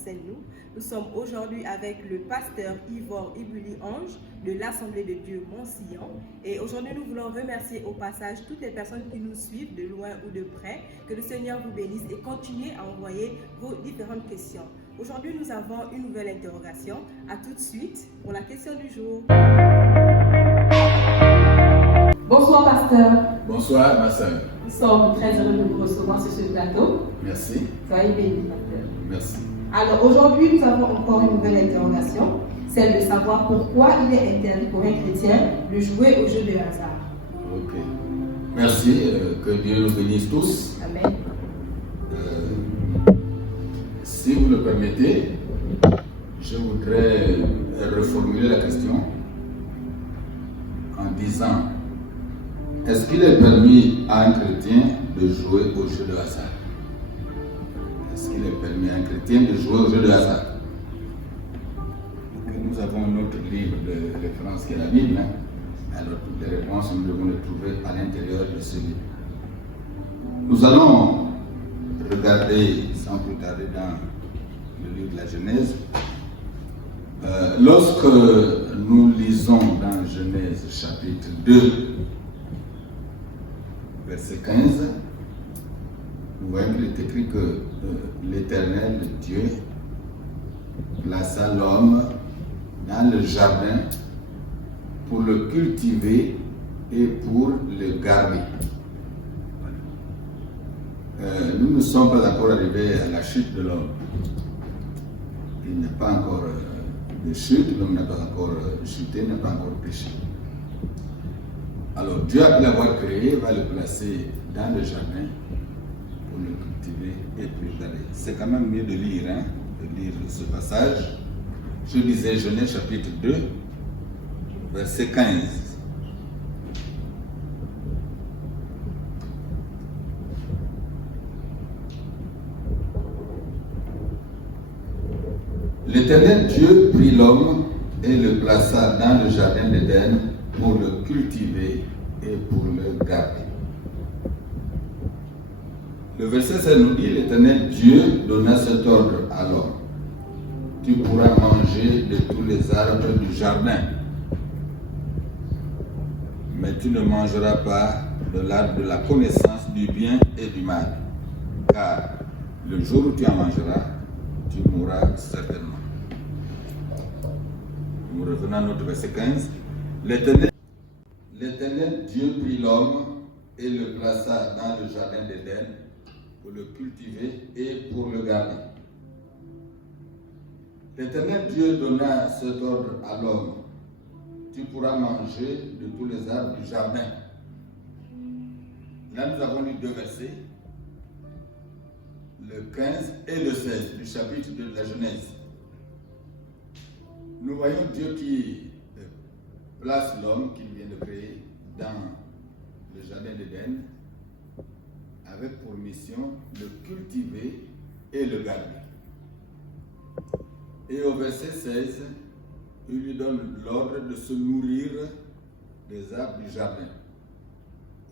enseigne-nous. Nous sommes aujourd'hui avec le pasteur Ivor Ibuli-Ange de l'Assemblée de Dieu Mont-Sillon. Et aujourd'hui, nous voulons remercier au passage toutes les personnes qui nous suivent de loin ou de près. Que le Seigneur vous bénisse et continuez à envoyer vos différentes questions. Aujourd'hui, nous avons une nouvelle interrogation. À tout de suite pour la question du jour. Bonsoir, pasteur. Bonsoir, ma sœur. Nous sommes très heureux de vous recevoir sur ce plateau. Merci. Soyez bénis, pasteur. Merci. Alors, aujourd'hui, nous avons encore une nouvelle interrogation, celle de savoir pourquoi il est interdit pour un chrétien de jouer au jeu de hasard. Ok. Merci. Que Dieu nous bénisse tous. Amen. Si vous le permettez, je voudrais reformuler la question en disant: est-ce qu'il est permis à un chrétien de jouer au jeu de hasard? Est-ce qu'il est permis à un chrétien de jouer au jeu de hasard? Donc, nous avons un autre livre de référence qui est la Bible. Alors toutes les réponses, nous devons les trouver à l'intérieur de ce livre. Nous allons regarder sans plus tarder dans le livre de la Genèse. Lorsque nous lisons dans Genèse chapitre 2, verset 15, nous voyons qu'il est écrit que l'Éternel Dieu plaça l'homme dans le jardin pour le cultiver et pour le garder. Nous ne sommes pas encore arrivés à la chute de l'homme. Il n'y a pas encore de chute, l'homme n'a pas encore chuté, n'a pas encore péché. Alors Dieu, après l'avoir créé, va le placer dans le jardin pour le cultiver et pour le garder. C'est quand même mieux de lire ce passage. Je lisais Genèse chapitre 2, verset 15. L'Éternel Dieu prit l'homme et le plaça dans le jardin d'Éden pour le cultiver et pour le garder. Le verset 16 nous dit: l'Éternel Dieu donna cet ordre à l'homme: tu pourras manger de tous les arbres du jardin, mais tu ne mangeras pas de l'arbre de la connaissance du bien et du mal, car le jour où tu en mangeras, tu mourras certainement. Nous revenons à notre verset 15. L'Éternel Dieu prit l'homme et le plaça dans le jardin d'Éden pour le cultiver et pour le garder. L'Éternel Dieu donna cet ordre à l'homme: tu pourras manger de tous les arbres du jardin. Là, nous avons lu deux versets, le 15 et le 16 du chapitre de la Genèse. Nous voyons Dieu qui place l'homme qu'il vient de créer dans le jardin d'Éden avec pour mission de cultiver et le garder. Et au verset 16, il lui donne l'ordre de se nourrir des arbres du jardin.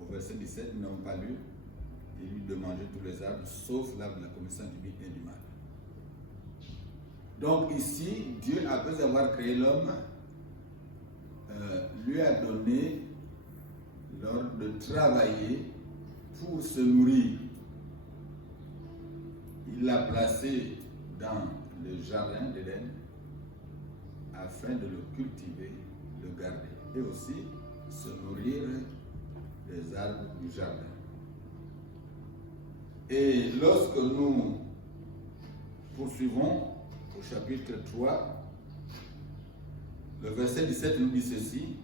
Au verset 17, nous n'avons pas lu, il lui de manger tous les arbres sauf l'arbre de la connaissance du bien et du mal. Donc ici, Dieu, après avoir créé l'homme, lui a donné l'ordre de travailler pour se nourrir. Il l'a placé dans le jardin d'Éden afin de le cultiver, le garder et aussi se nourrir des arbres du jardin. Et lorsque nous poursuivons au chapitre 3, le verset 17 nous dit ceci.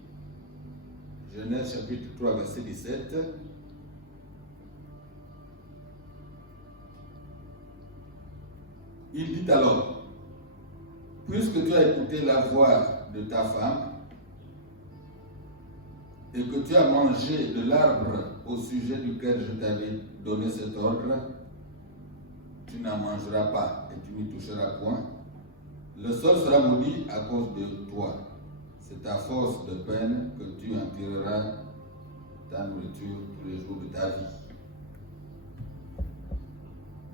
Genèse chapitre 3, verset 17. Il dit alors: puisque tu as écouté la voix de ta femme et que tu as mangé de l'arbre au sujet duquel je t'avais donné cet ordre, tu n'en mangeras pas et tu n'y toucheras point. Le sol sera maudit à cause de toi. C'est à force de peine que tu en tireras ta nourriture tous les jours de ta vie.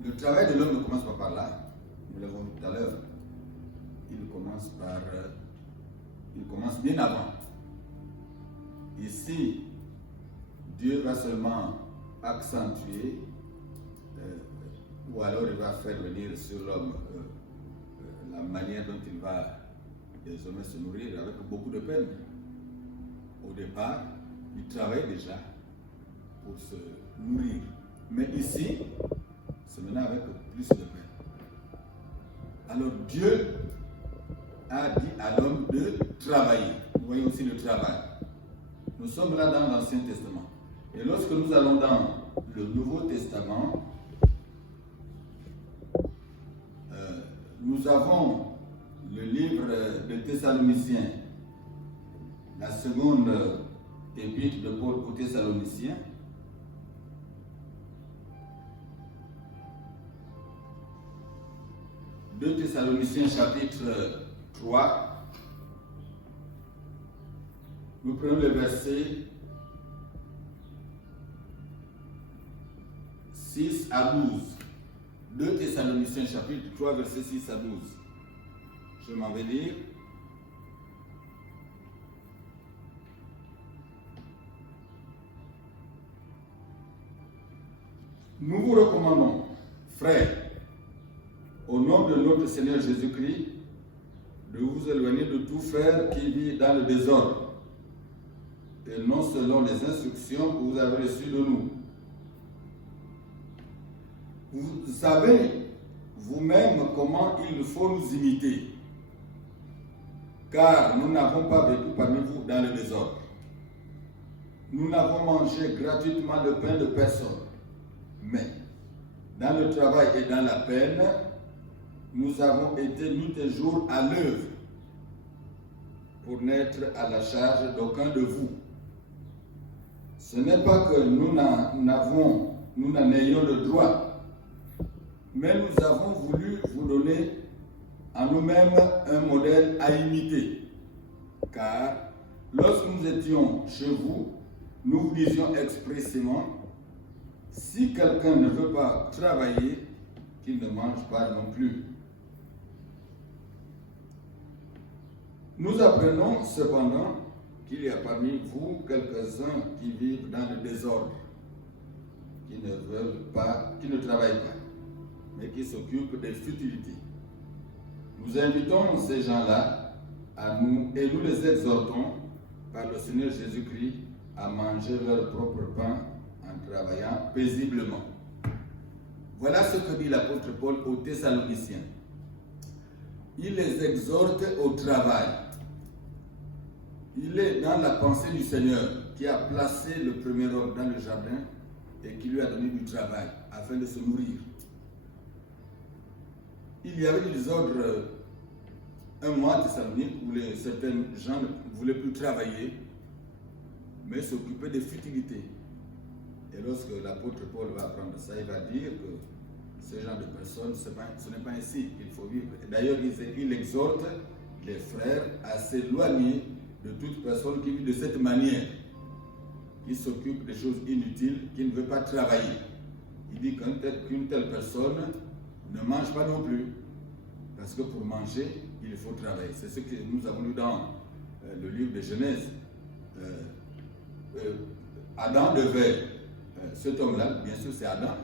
Le travail de l'homme ne commence pas par là, nous l'avons vu tout à l'heure, il commence bien avant. Ici, Dieu va seulement accentuer, ou alors il va faire venir sur l'homme la manière dont il va désormais se nourrir avec beaucoup de peine. Au départ, il travaille déjà pour se nourrir. Mais ici, c'est maintenant avec plus de peine. Alors Dieu a dit à l'homme de travailler. Nous voyons aussi le travail. Nous sommes là dans l'Ancien Testament. Et lorsque nous allons dans le Nouveau Testament, nous avons le livre de Thessaloniciens, la seconde épître de Paul aux Thessaloniciens. De Thessaloniciens chapitre 3, nous prenons le verset 6 à 12. 2 Thessaloniciens chapitre 3, verset 6 à 12. Je m'en vais lire. Nous vous recommandons, frères, au nom de notre Seigneur Jésus-Christ, de vous éloigner de tout frère qui vit dans le désordre, et non selon les instructions que vous avez reçues de nous. Vous savez vous-même comment il faut nous imiter, car nous n'avons pas vécu parmi vous dans le désordre. Nous n'avons mangé gratuitement le pain de personne, mais dans le travail et dans la peine, nous avons été nuit et jour à l'œuvre pour n'être à la charge d'aucun de vous. Ce n'est pas que nous n'en ayons le droit, mais nous avons voulu vous donner en nous-mêmes un modèle à imiter. Car lorsque nous étions chez vous, nous vous disions expressément, si quelqu'un ne veut pas travailler, qu'il ne mange pas non plus. Nous apprenons cependant qu'il y a parmi vous quelques-uns qui vivent dans le désordre, qui ne travaillent pas, mais qui s'occupent des futilités. Nous invitons ces gens-là à nous et nous les exhortons par le Seigneur Jésus-Christ à manger leur propre pain en travaillant paisiblement. Voilà ce que dit l'apôtre Paul aux Thessaloniciens. Il les exhorte au travail. Il est dans la pensée du Seigneur qui a placé le premier homme dans le jardin et qui lui a donné du travail afin de se nourrir. Il y avait des ordres un mois à Thessalonique où certains gens ne voulaient plus travailler, mais s'occupaient des futilités. Et lorsque l'apôtre Paul va apprendre ça, il va dire que ce genre de personnes, ce n'est pas ainsi qu'il faut vivre. D'ailleurs, il exhorte les frères à s'éloigner de toute personne qui vit de cette manière, qui s'occupe des choses inutiles, qui ne veut pas travailler. Il dit qu'une telle personne ne mange pas non plus, parce que pour manger, il faut travailler. C'est ce que nous avons lu dans le livre de Genèse. Adam devait, cet homme-là, bien sûr c'est Adam,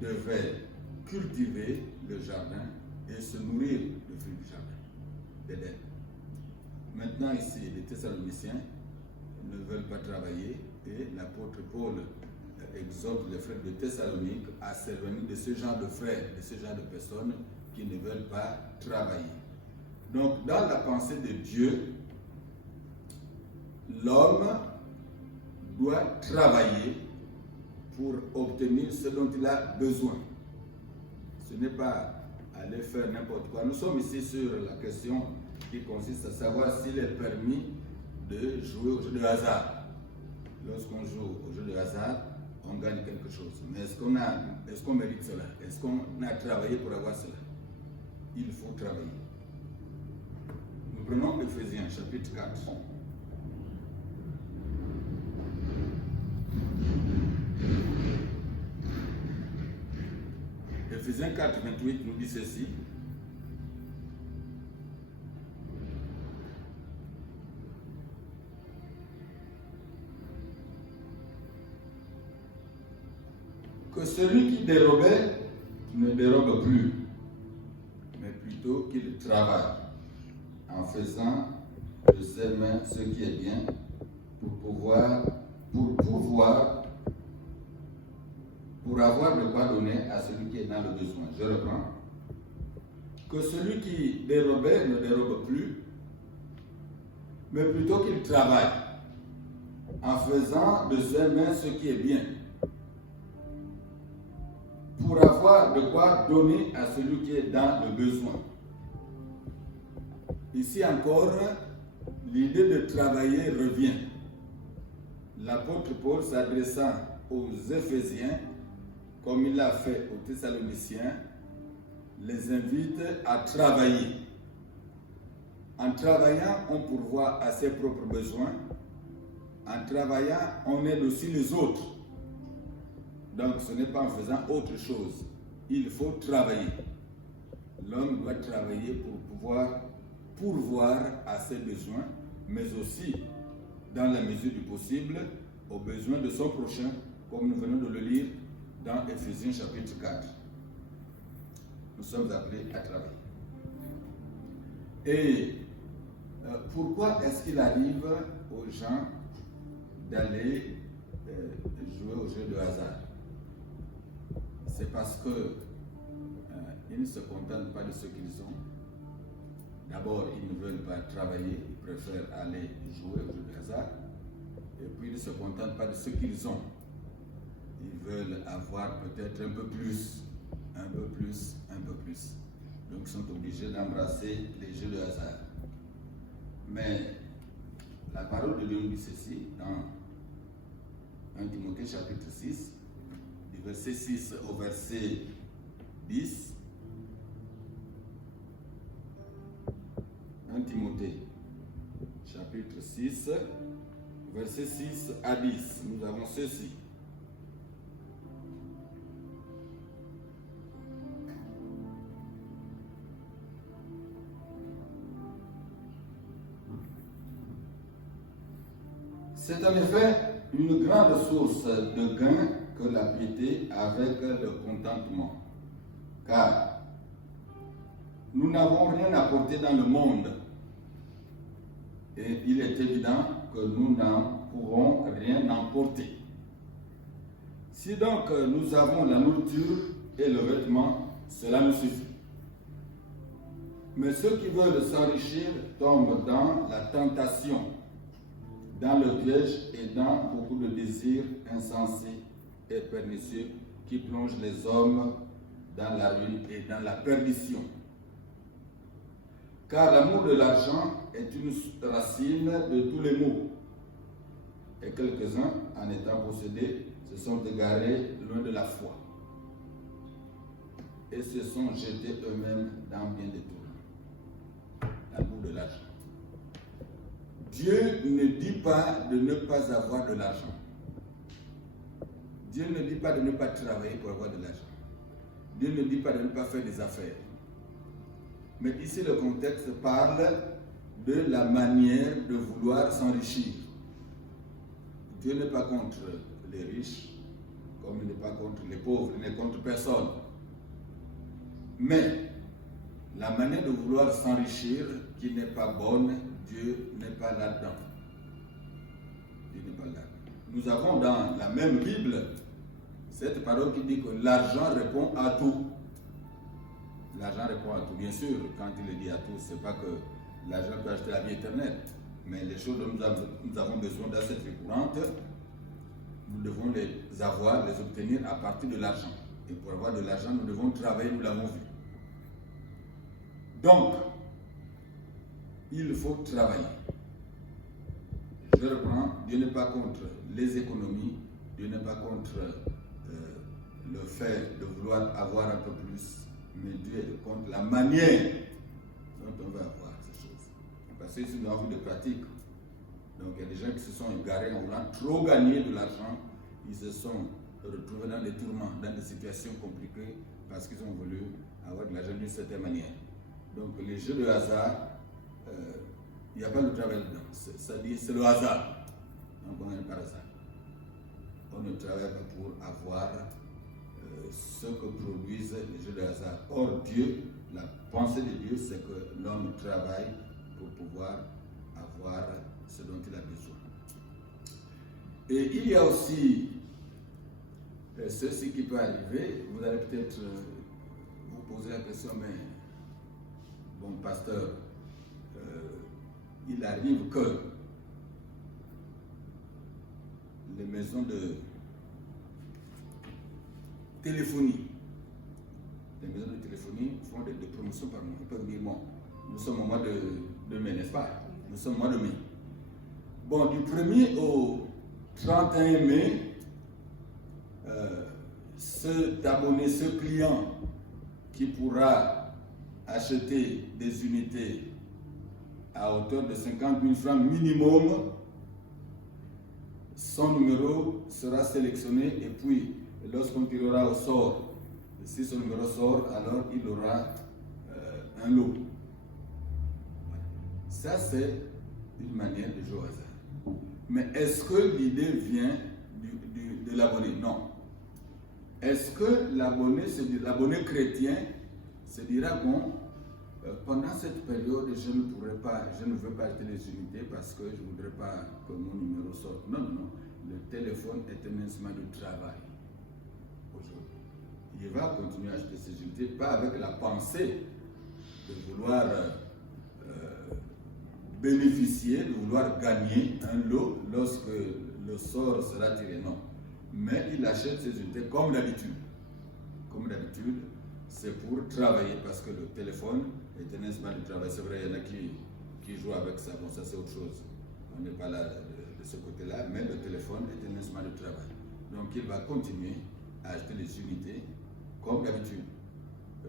devait cultiver le jardin et se nourrir du fruit du jardin d'Éden. Maintenant ici, les Thessaloniciens ne veulent pas travailler et l'apôtre Paul exhorte les frères de Thessalonique à s'éloigner de ce genre de frères, de ce genre de personnes qui ne veulent pas travailler. Donc, dans la pensée de Dieu, l'homme doit travailler pour obtenir ce dont il a besoin. Ce n'est pas aller faire n'importe quoi. Nous sommes ici sur la question qui consiste à savoir s'il est permis de jouer au jeu de hasard. Lorsqu'on joue au jeu de hasard, on gagne quelque chose. Mais est-ce qu'on mérite cela? Est-ce qu'on a travaillé pour avoir cela? Il faut travailler. Nous prenons Éphésiens chapitre 4. Éphésiens 4, 28 nous dit ceci. Que celui qui dérobait ne dérobe plus, mais plutôt qu'il travaille en faisant de ses mains ce qui est bien pour avoir de quoi donner à celui qui est dans le besoin. Je reprends. Que celui qui dérobait ne dérobe plus, mais plutôt qu'il travaille en faisant de ses mains ce qui est bien pour avoir de quoi donner à celui qui est dans le besoin. Ici encore, l'idée de travailler revient. L'apôtre Paul, s'adressant aux Éphésiens, comme il l'a fait aux Thessaloniciens, les invite à travailler. En travaillant, on pourvoit à ses propres besoins. En travaillant, on aide aussi les autres. Donc ce n'est pas en faisant autre chose. Il faut travailler. L'homme doit travailler pour pouvoir pourvoir à ses besoins, mais aussi, dans la mesure du possible, aux besoins de son prochain, comme nous venons de le lire dans Éphésiens chapitre 4. Nous sommes appelés à travailler. Et pourquoi est-ce qu'il arrive aux gens d'aller jouer au jeu de hasard? C'est parce qu'ils ne se contentent pas de ce qu'ils ont. D'abord, ils ne veulent pas travailler, ils préfèrent aller jouer au jeu de hasard. Et puis, ils ne se contentent pas de ce qu'ils ont. Ils veulent avoir peut-être un peu plus, un peu plus, un peu plus. Donc, ils sont obligés d'embrasser les jeux de hasard. Mais la parole de Dieu nous dit ceci dans 1 Timothée chapitre 6, du verset 6 au verset 10. 1 Timothée chapitre 6, verset 6 à 10. Nous avons ceci. C'est en effet une grande source de gain que la piété avec le contentement. Car nous n'avons rien apporté dans le monde. Et il est évident que nous n'en pourrons rien emporter. Si donc nous avons la nourriture et le vêtement, cela nous suffit. Mais ceux qui veulent s'enrichir tombent dans la tentation, dans le piège et dans beaucoup de désirs insensés et pernicieux qui plongent les hommes dans la ruine et dans la perdition. Car l'amour de l'argent est une racine de tous les maux. Et quelques-uns, en étant possédés, se sont égarés loin de la foi et se sont jetés eux-mêmes dans bien des tourments. L'amour de l'argent. Dieu ne dit pas de ne pas avoir de l'argent. Dieu ne dit pas de ne pas travailler pour avoir de l'argent. Dieu ne dit pas de ne pas faire des affaires. Mais ici, le contexte parle de la manière de vouloir s'enrichir. Dieu n'est pas contre les riches, comme il n'est pas contre les pauvres, il n'est contre personne. Mais la manière de vouloir s'enrichir qui n'est pas bonne, Dieu n'est pas là-dedans. Dieu n'est pas là. Nous avons dans la même Bible cette parole qui dit que l'argent répond à tout. L'argent répond à tout. Bien sûr, quand il le dit à tout, ce n'est pas que l'argent peut acheter la vie éternelle. Mais les choses dont nous avons besoin dans cette vie courante, nous devons les avoir, les obtenir à partir de l'argent. Et pour avoir de l'argent, nous devons travailler, nous l'avons vu. Donc, il faut travailler. Je reprends, Dieu n'est pas contre les économies, Dieu n'est pas contre le fait de vouloir avoir un peu plus, mais Dieu est contre la manière dont on va avoir ces choses. Parce que c'est une envie de pratique. Donc il y a des gens qui se sont égarés en voulant trop gagner de l'argent, ils se sont retrouvés dans des tourments, dans des situations compliquées parce qu'ils ont voulu avoir de l'argent d'une certaine manière. Donc les jeux de hasard, il n'y a pas de travail dedans. C'est le hasard. Donc on est par hasard. On ne travaille pas pour avoir ce que produisent les jeux de hasard. Or Dieu, la pensée de Dieu, c'est que l'homme travaille pour pouvoir avoir ce dont il a besoin. Et il y a aussi ceci qui peut arriver. Vous allez peut-être vous poser la question, mais bon pasteur, il arrive que les maisons de téléphonie, font des promotions par mois. Ils peuvent dire, bon, nous sommes au mois de mai, n'est-ce pas? Nous sommes au mois de mai. Bon, du 1er au 31 mai, cet abonné, ce client qui pourra acheter des unités à hauteur de 50 000 francs minimum, son numéro sera sélectionné et puis lorsqu'on tirera au sort, si son numéro sort, alors il aura un lot. Ça, c'est une manière de jouer au hasard. Mais est-ce que l'idée vient de l'abonné? Non. Est-ce que l'abonné chrétien se dira, bon, pendant cette période, je ne veux pas acheter les unités parce que je ne voudrais pas que mon numéro sorte. Non, non, non. Le téléphone est un instrument de travail aujourd'hui. Il va continuer à acheter ces unités, pas avec la pensée de vouloir bénéficier, de vouloir gagner un lot lorsque le sort sera tiré. Non. Mais il achète ces unités comme d'habitude. Comme d'habitude, c'est pour travailler parce que le téléphone est un instrument de travail. C'est vrai, il y en a qui jouent avec ça. Bon, ça c'est autre chose. On n'est pas là de ce côté-là, mais le téléphone est un instrument de travail. Donc il va continuer à acheter les unités comme d'habitude.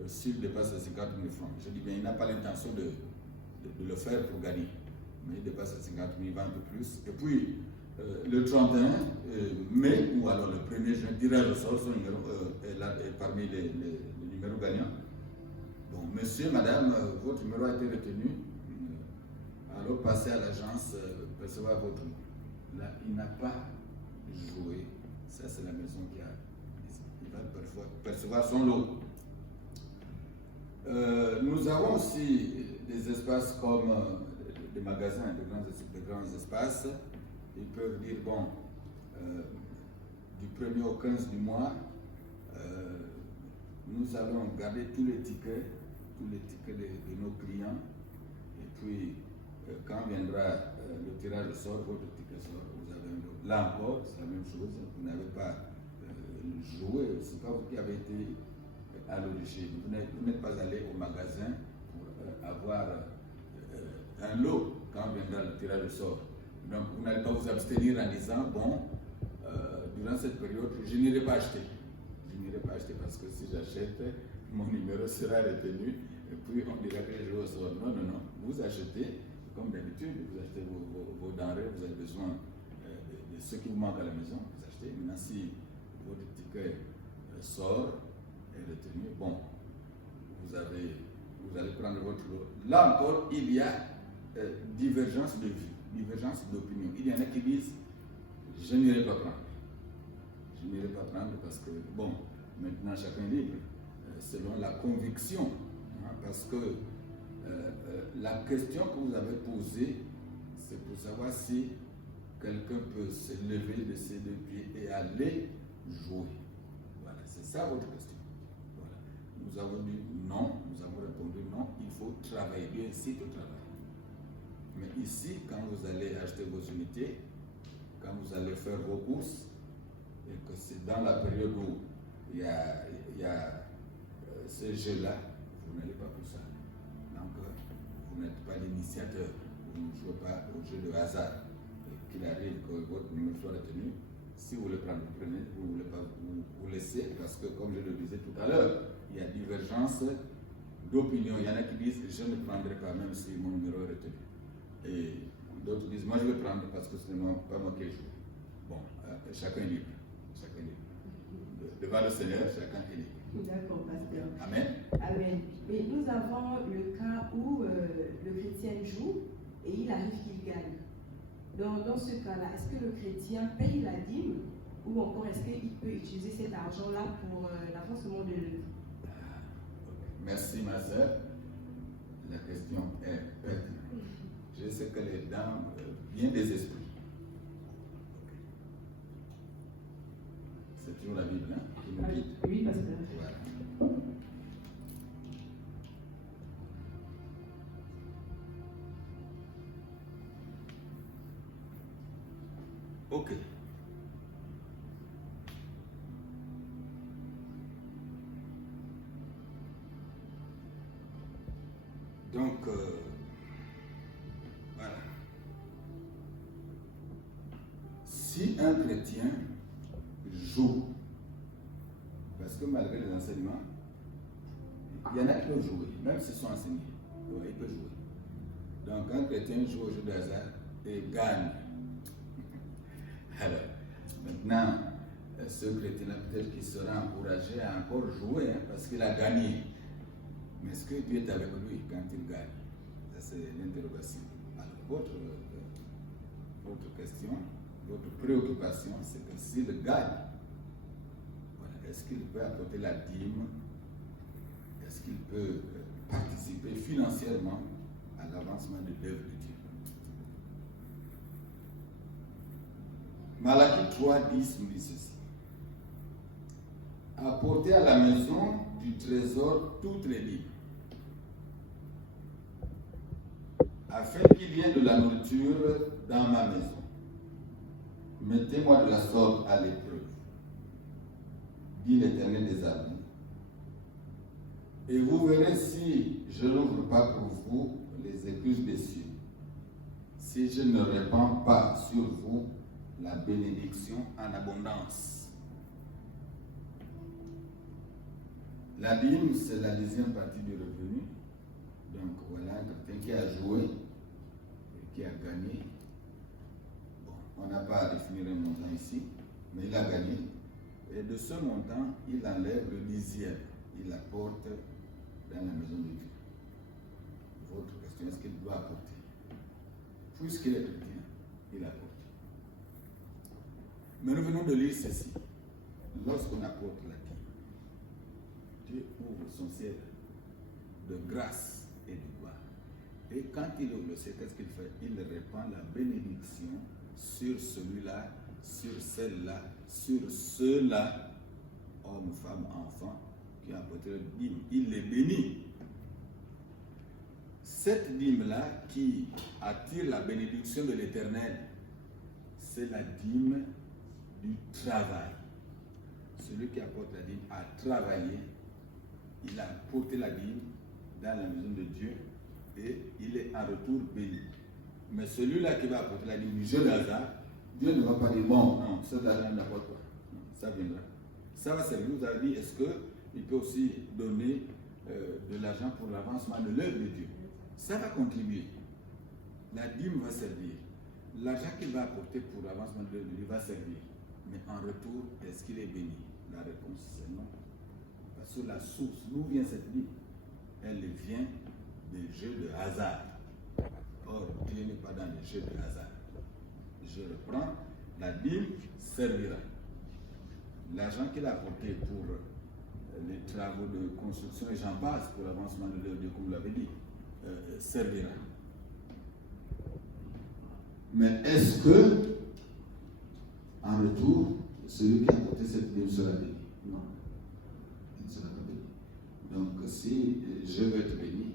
S'il dépasse les 50 000 francs, je dis bien, il n'a pas l'intention de le faire pour gagner. Mais il dépasse les 50 000, il va un peu plus. Et puis, le 31 mai, ou alors le 1er juin, tirage au sort, son numéro est parmi les numéros gagnants. Bon, monsieur, madame, votre numéro a été retenu. Alors passez à l'agence, percevoir votre nom. Là, il n'a pas joué. Ça, c'est la maison qui a. Il va percevoir son lot. Nous avons aussi des espaces comme des magasins, de grands espaces. Ils peuvent dire, bon, du 1er au 15 du mois, nous allons garder tous les tickets de nos clients. Et puis, quand viendra le tirage au sort, votre ticket sort, vous avez un lot. Là encore, c'est la même chose. Vous n'avez pas joué, ce n'est pas vous qui avez été à l'origine. Vous n'êtes pas allé au magasin pour avoir un lot quand viendra le tirage au sort. Donc, vous n'allez pas vous abstenir en disant, bon, durant cette période, je n'irai pas acheter. Je n'irai pas acheter parce que si j'achète, mon numéro sera retenu et puis on dira que je joue au sort. Non, non, non. Vous achetez, comme d'habitude, vous achetez vos denrées, vous avez besoin de ce qui vous manque à la maison, vous achetez. Maintenant, si votre ticket sort, est retenu, bon, vous allez prendre votre lot. Là encore, il y a divergence de vue, divergence d'opinion. Il y en a qui disent, je n'irai pas prendre. Je n'irai pas prendre parce que, bon, maintenant chacun est libre, selon la conviction. Hein, parce que la question que vous avez posée, c'est pour savoir si quelqu'un peut se lever de ses deux pieds et aller jouer. Voilà, c'est ça votre question. Voilà. Nous avons dit non, nous avons répondu non, il faut travailler, Dieu incite au travail. Mais ici, quand vous allez acheter vos unités, quand vous allez faire vos courses, et que c'est dans la période où il y a ce jeu-là, vous n'allez pas pour ça. Donc, vous n'êtes pas l'initiateur, vous ne jouez pas au jeu de hasard. Qu'il arrive que votre numéro soit retenu, si vous le prenez, vous prenez, vous ne voulez pas vous laisser, parce que comme je le disais tout à l'heure, il y a divergence d'opinion. Il y en a qui disent que je ne prendrai pas même si mon numéro est retenu. Et d'autres disent, moi je vais prendre parce que ce n'est pas moi qui ai joué. Bon, chacun est libre. Chacun est libre. Devant le Seigneur, chacun est libre. D'accord, pasteur. Amen. Amen. Mais nous avons le cas où le chrétien joue et il arrive qu'il gagne. Dans ce cas-là, est-ce que le chrétien paye la dîme ou encore est-ce qu'il peut utiliser cet argent-là pour l'avancement de l'œuvre? Merci ma soeur. La question est pertinente. Je sais que les dames viennent des esprits. C'est toujours la Bible qui nous guide. Oui, pasteur. Voilà. Ok. Donc, voilà. Si un chrétien joue, parce que malgré les enseignements, il y en a qui peuvent jouer, même s'ils sont enseignés, ils peuvent jouer. Donc, un chrétien joue au jeu de hasard et gagne. Alors, maintenant, ce chrétien-là, peut-être qu'il sera encouragé à encore jouer parce qu'il a gagné. Mais est-ce que Dieu est avec lui quand il gagne? Ça, c'est l'interrogation. Alors, votre question, votre préoccupation, c'est que s'il gagne, voilà, est-ce qu'il peut apporter la dîme? Est-ce qu'il peut participer financièrement à l'avancement de l'œuvre de Dieu? Malachie 3:10 nous dit ceci. Apportez à la maison du trésor toutes les dîmes, afin qu'il y ait de la nourriture dans ma maison. Mettez-moi de la sorte à l'épreuve, dit l'Éternel des armées. Et vous verrez si je n'ouvre pas pour vous les écluses des cieux, si je ne répands pas sur vous la bénédiction en abondance. La dîme, c'est la 10e partie du revenu. Donc voilà, quelqu'un qui a joué et qui a gagné. Bon, on n'a pas à définir un montant ici, mais il a gagné. Et de ce montant, il enlève le 10e. Il apporte dans la maison de Dieu. Votre question, est-ce qu'il doit apporter? Puisqu'il est chrétien, il apporte. Mais nous venons de lire ceci. Lorsqu'on apporte la dîme, Dieu ouvre son ciel de grâce et de gloire. Et quand il ouvre le ciel, qu'est-ce qu'il fait? Il répand la bénédiction sur celui-là, sur celle-là, sur ceux-là, hommes, femmes, enfants, qui ont apporté la dîme. Il les bénit. Cette dîme-là qui attire la bénédiction de l'Éternel, c'est la dîme du travail. Celui qui apporte la dîme a travaillé, il a apporté la dîme dans la maison de Dieu et il est en retour béni. Mais celui-là qui va apporter la dîme du jeu d'hasard, Dieu ne va pas dire bon, non, cet argent n'apporte pas. Non, ça viendra. Ça va servir. Vous avez dit, est-ce qu'il peut aussi donner de l'argent pour l'avancement de l'œuvre de Dieu? Ça va contribuer. La dîme va servir. L'argent qu'il va apporter pour l'avancement de l'œuvre de Dieu va servir. Mais en retour, est-ce qu'il est béni? La réponse c'est non. Parce que la source, d'où vient cette dîme? Elle vient des jeux de hasard. Or, Dieu n'est pas dans les jeux de hasard. Je reprends, la dîme servira. L'argent qu'il a apporté pour les travaux de construction, et j'en passe pour l'avancement de l'œuvre de Dieu, comme vous l'avez dit, servira. Mais est-ce que, en retour, celui qui a apporté cette dîme sera béni? Non. Il ne sera pas béni. Donc, si je veux être béni,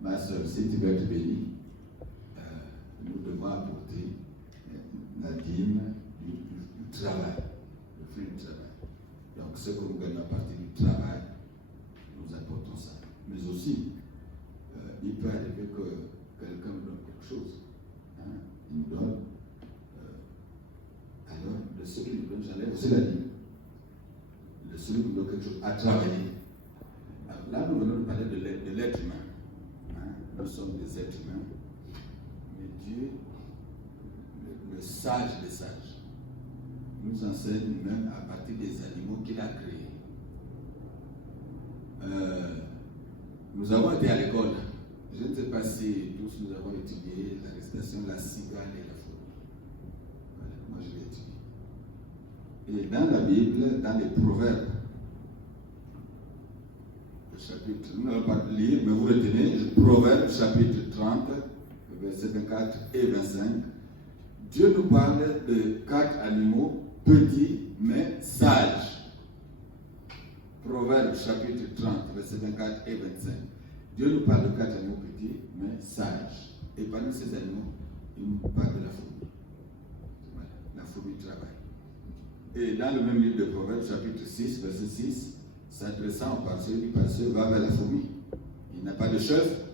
ma soeur, si tu veux être béni, nous devons apporter la dîme du travail, le fruit du travail. Donc, ce que nous gagnons à partir du travail, nous apportons ça. Mais aussi, il peut arriver que quelqu'un nous donne quelque chose. Il nous donne. Alors, de ceux qui nous donnent, j'enlève aussi la dîme. De ceux qui nous donnent quelque chose à travailler. Alors, là, nous venons de parler de l'être humain. Nous sommes des êtres humains. Mais Dieu, le sage des sages, nous enseigne même à partir des animaux qu'il a créés. Nous avons été à l'école. Je ne sais pas si tous nous avons étudié l'arrestation de la cigale et la fourmi. Voilà, moi je l'ai étudié. Et dans la Bible, dans les Proverbes, le chapitre, nous n'allons pas lire, mais vous retenez, Proverbes chapitre 30, versets 24 et 25, Dieu nous parle de 4 animaux petits mais sages. Proverbes chapitre 30, versets 24 et 25. Dieu nous parle de 4 animaux petits mais sages. Et parmi ces animaux, il nous parle de la fourmi. Voilà, la fourmi travaille. Et dans le même livre de Proverbes, chapitre 6, verset 6, s'adressant au pasteur, du pasteur va vers la fourmi. Il n'a pas de chef,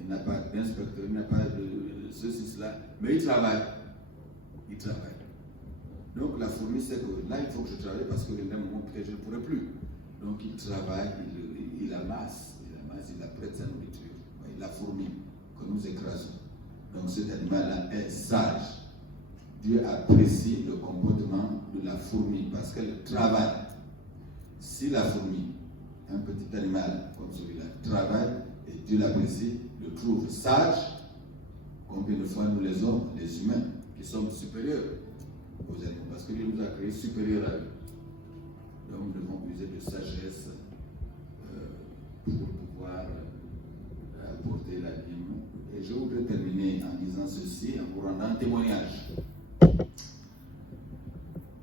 il n'a pas d'inspecteur, il n'a pas de ceci, cela, mais il travaille. Il travaille. Donc la fourmi sait que là, il faut que je travaille parce que le moment peut-être je ne pourrai plus. Donc il travaille, il amasse, il apprête sa nourriture. La fourmi que nous écrasons. Donc cet animal-là est sage. Dieu apprécie le comportement de la fourmi parce qu'elle travaille. Si la fourmi, un petit animal comme celui-là, travaille et Dieu l'apprécie, le trouve sage, combien de fois nous les hommes, les humains, qui sommes supérieurs aux animaux, parce que Dieu nous a créés supérieurs à eux. Donc nous devons user de sagesse pour pouvoir apporter la dîme. Et je voudrais terminer en disant ceci, en vous rendant un témoignage.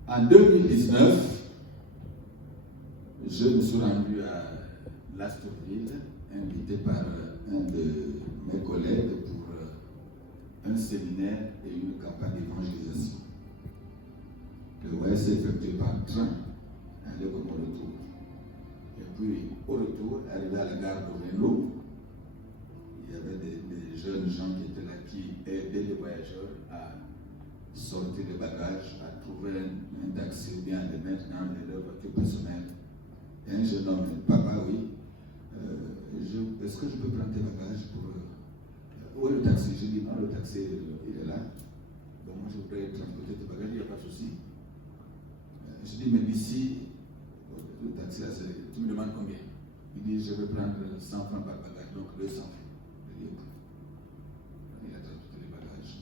En 2019, je me suis rendu à Lasturville, invité par un de mes collègues pour un séminaire et une campagne d'évangélisation. Le voyage s'est effectué par train, aller comme au retour. Et puis, au retour, arrivé à la gare de Vélo, il y avait des jeunes gens qui étaient là, qui aidaient les voyageurs à sortir les bagages, à trouver un taxi ou bien à les mettre dans leur voiture personnelle. Et un jeune homme, papa, oui, est-ce que je peux prendre tes bagages pour... Où est le taxi? Je dis non, le taxi, il est là. Donc moi, je voudrais transporter tes bagages, il n'y a pas de souci. Je dis, mais d'ici, le taxi, là, tu me demandes combien? Il dit, je vais prendre 100 francs par bagage, donc 200 francs. Je dis, ok. Il a transporté les bagages.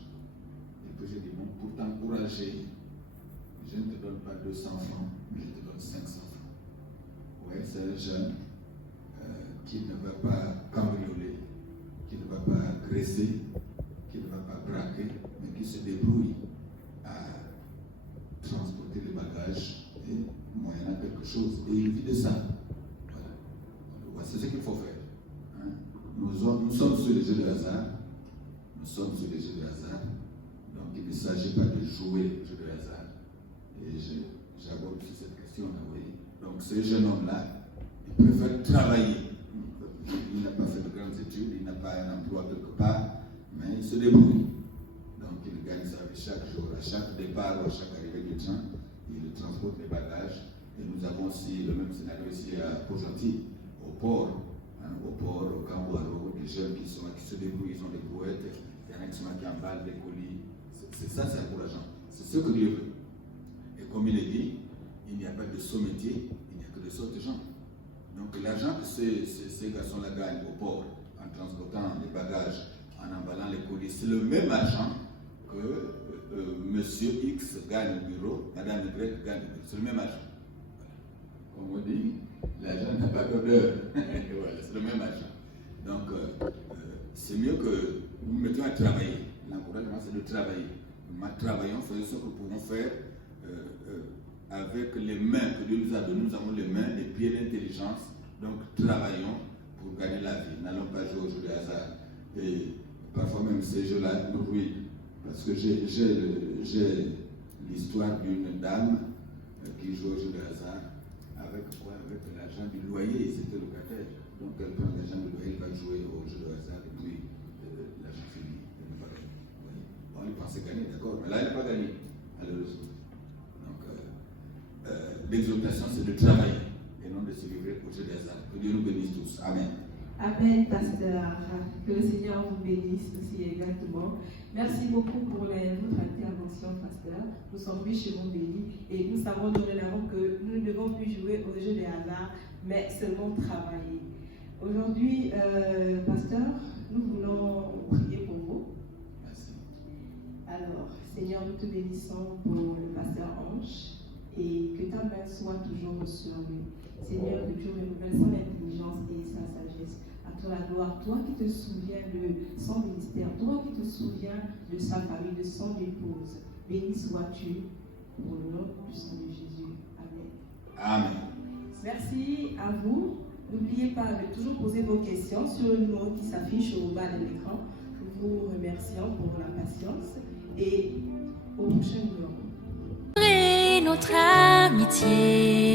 Et puis j'ai dit, bon, pour t'encourager, je ne te donne pas 200 francs, mais je te donne 500 francs. Oui, c'est un jeune qui ne va pas cambrioler, qui ne va pas agresser, qui ne va pas braquer, mais qui se débrouille à transporter les bagages et moyennant quelque chose. Et il vit de ça. Voilà. C'est ce qu'il faut faire. Hein? Nous sommes sur les jeux de hasard. Nous sommes sur les jeux de hasard. Donc il ne s'agit pas de jouer aux jeux de hasard. Et j'aborde sur cette question-là, oui. Donc ce jeune homme-là, il préfère travailler. Il n'a pas fait de grandes études, il n'a pas un emploi quelque part, mais il se débrouille. Donc il gagne sa vie chaque jour, à chaque départ ou à chaque arrivée du train, il transporte les bagages. Et nous avons aussi le même scénario ici à Port-Gentil, au port, au Cambouaro, des jeunes qui se débrouillent, ils ont des brouettes, il y en a qui sont qui emballent des colis. C'est ça, c'est encourageant. C'est ce que Dieu veut. Et comme il est dit, il n'y a pas de sot-métier, il n'y a que de sottes gens. Donc l'argent que ces garçons-là gagnent au port, en transportant les bagages, en emballant les colis, c'est le même argent que Monsieur X gagne au bureau, Madame Y gagne au bureau. C'est le même argent. Voilà. Comme on dit, l'argent n'a pas d'odeur. Voilà, c'est le même argent. Donc c'est mieux que nous nous mettions à travailler. L'encouragement, c'est de travailler. Nous travaillons, faisons ce que nous pouvons faire avec les mains que Dieu nous a données. Nous avons les mains, les pieds, l'intelligence. Donc travaillons pour gagner la vie. N'allons pas jouer aux jeux de hasard. Et parfois même ces jeux-là nous ruinent. Parce que j'ai l'histoire d'une dame qui joue aux jeux de hasard. Avec quoi? Avec l'argent du loyer. C'était locataire. Donc elle prend l'argent du loyer, elle va jouer aux jeux de hasard et puis l'argent finit. Elle n'a pas gagné. Bon, elle pensait gagner, d'accord, mais là elle n'a pas gagné, malheureusement. Donc l'exhortation c'est de travailler et non de se livrer au jeu de hasard. Que Dieu nous bénisse tous. Amen. Amen, pasteur. Que le Seigneur vous bénisse aussi également. Merci beaucoup pour votre intervention, pasteur. Nous sommes richement bénis et nous savons dorénavant que nous ne devons plus jouer au jeu de hasard, mais seulement travailler. Aujourd'hui, pasteur, nous voulons prier pour vous. Merci. Alors, Seigneur, nous te bénissons pour le pasteur Ange et que ta main soit toujours sur lui. Seigneur, que tu renouvelles son intelligence et sa sagesse. À toi la gloire, toi qui te souviens de son ministère, toi qui te souviens de sa famille, de son épouse. Béni sois-tu pour le nom puissant de Jésus. Amen. Amen. Merci à vous. N'oubliez pas de toujours poser vos questions sur le numéro qui s'affiche au bas de l'écran. Nous vous remercions pour la patience et au prochain numéro. Et notre amitié.